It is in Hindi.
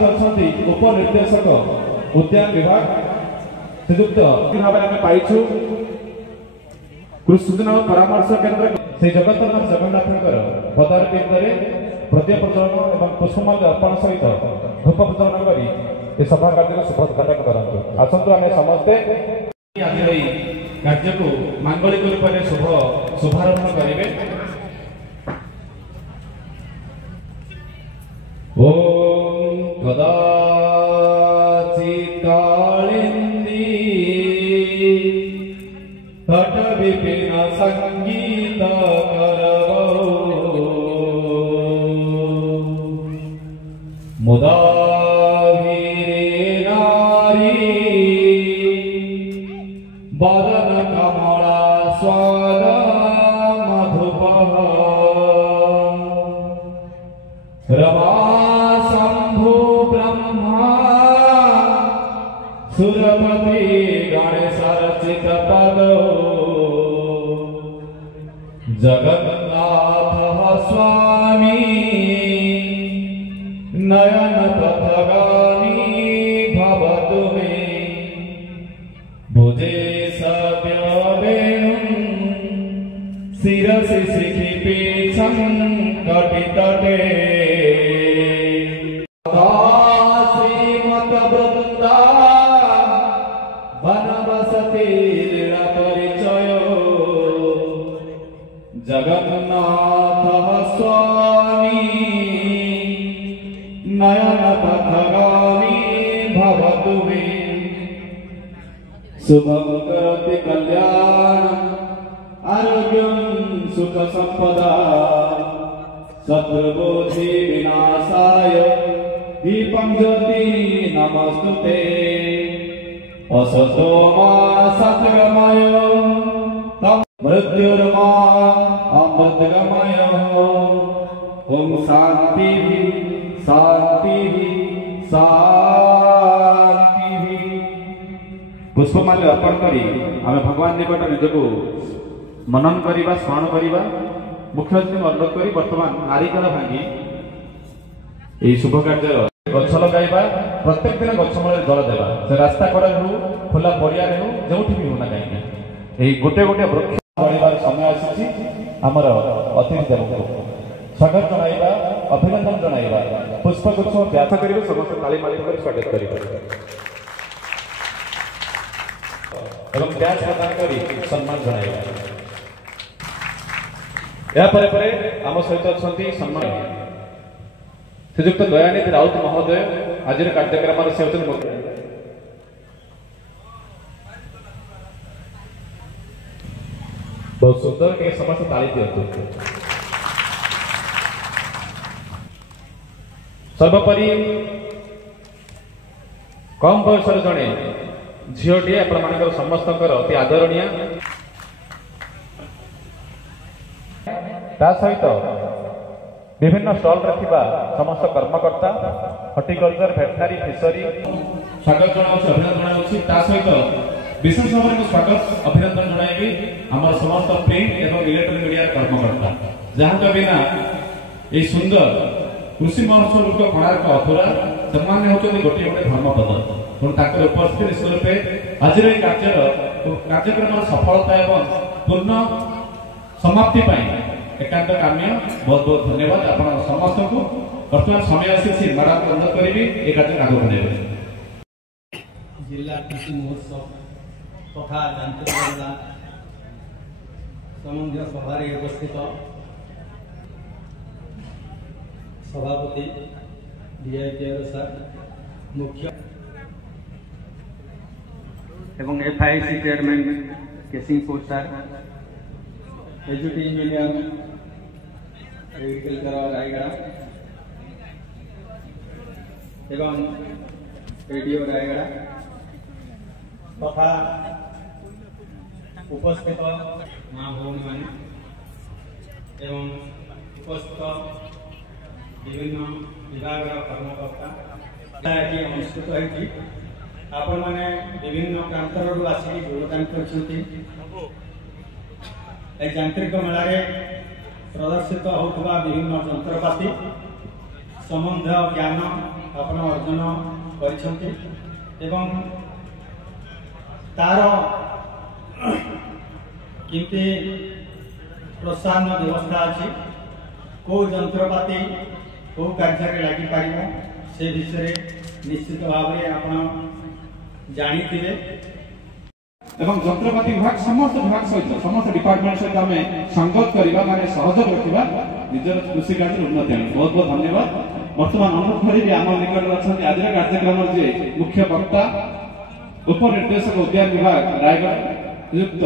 सहित अच्छा उपनिर्देशक उद्यान विभाग श्रीयुक्त भाव आम पाइछु कृषि सूचना और परामर्श केन्द्र श्री जगतनाथ जगन्नाथ पदार्थ प्रदीप प्रज्वलन और पुष्पमाल्य अर्पण सहित धूप प्रज्वलन कर सभा कार्य शुभोद्घाटन करते आसतु आम समस्ते आज कार्य को मांगलिक रूप में शुभारंभ करेंगे। ओम कदाचित्कालिन्दी तट विपिन संगीत मुदा बदन कमला स्वाद मधुपः रमा शंभु ब्रह्मा सुरपति गणेश रचित पद जगन्नाथ स्वामी नयन पथगामी भवतु मे भुजे शिरसि शिखि पीछं कटितटे श्रीमत वृंदा वनवसति लीला परिचय जगन्नाथ स्वामी नयन पथगामी भवतु मे शुभं करोति कल्याणं आरोग्यं सुख संपदा शत्रुबुद्धि विनाशाय दीपं ज्योति नमस्तुते असतो मा सत्गमय तम मृत्युर्मा अमृतगमय ओम शांति शांति शांति। पुष्पमाल्य अर्पण करी आम भगवान निकट निजको मनन करिबा स्मरण करिबा मुख्यमंत्री अनुरोध करी वर्तमान नारिकेल भांगी ए शुभ कार्य गछ लगाइबा प्रत्येक दिन गछ मूल जल देवा से रास्ता कड़े हो खोला पड़िया हो जो भी होना कहीं गोटे गोटे वृक्ष बढ़ार समय आसी आमर अतिथि देव स्वागत जनाइबा अभिनंदन जनाइबा पुष्पगुच्छ व्याख्या करेंगे समस्त ताली माली स्वागत करेंगे एवं ब्याज प्रदान करी सम्मान जनाइबा या परे आम सहित अच्छा सम्मान श्रीयुक्त दयानिधि राउत महोदय आज कार्यक्रम से बहुत सुंदर के समस्त ताली दिंतु। सर्वोपरि कम बयसर जड़े झीटे आपण समस्त अति आदरणीय ता सहित विभिन्न स्टॉल रखिबा समस्त कर्मकर्ता हॉर्टिकल्चर वेटनरी फिशरी स्वागत जनाउछि अभिनंदन जनाउछि ता सहित विशेष भाव में स्वागत अभिनंदन जनाइबी हमर समस्त प्रिंट एवं इलेक्ट्रॉनिक मीडिया कर्मकर्ता जहां बिना ए सुंदर कृषि महोत्सव रूप कोणार्क अधूरा सम्मान होचोनी गोटे गोटे धर्मपद पण ताकर उपस्थिति निश्चित रूपे आज कार्यक्रम सफलता एवं पूर्ण समाप्ति पाई एकांत काम्य बहुत बहुत धन्यवाद आपण समस्त को वर्तमान समय आसी मैडम अनुरोध करी ए कार्य आगे बढ़ाइबे। जिला कृषि महोत्सव तथा जांत्रिक मेला संबंधी सभारे उपस्थित सभापति डीआईपी सर मुख्य एवं एफआईसी चेयरमैन केसिंगपुर सर एजुटी इंजीनियर एग्रीकल्चर रायगढ़ एवं रेडियो रायगढ़ तथा उपस्थित माँ भौणी मान एवं उपस्थित विभिन्न विभाग कर्मकर्ता अनुष्ठित होती आपण मैंने विभिन्न प्रांतर आसिक योगदान कर यांत्रिक मेल प्रदर्शित होता विभिन्न जंत्रपाति संबंध ज्ञान ଆପଣ ଅର୍ଜନ କରିଛନ୍ତି ଏବଂ ତାର କେମିତି ପ୍ରୋତ୍ସାହନ ବ୍ୟବସ୍ଥା ଅଛି, କେଉଁ ଯନ୍ତ୍ରପାତି କେଉଁ କାର୍ଯ୍ୟରେ ଲାଗିପାରିବ ସେ ବିଷୟରେ ନିଶ୍ଚିତ ଭାବରେ ଆପଣ ଜାଣିଥିବେ। এবং যন্ত্রপাতি বিভাগ সমস্ত বিভাগ সহিত সমস্ত ডিপার্টমেন্ট সহিত আমি সংগত করা মানে সহযোগ রাখা নিজের কৃষি কার্যের উন্নতি আনে। বহুত বহুত ধন্যবাদ। বর্তমান অনুরোধ করি যে আমার নিকটে অনেক আজর কার্যক্রম যে মুখ্য বক্তা উপনির্দেশক উদ্যান বিভাগ রায়গড় নিযুক্ত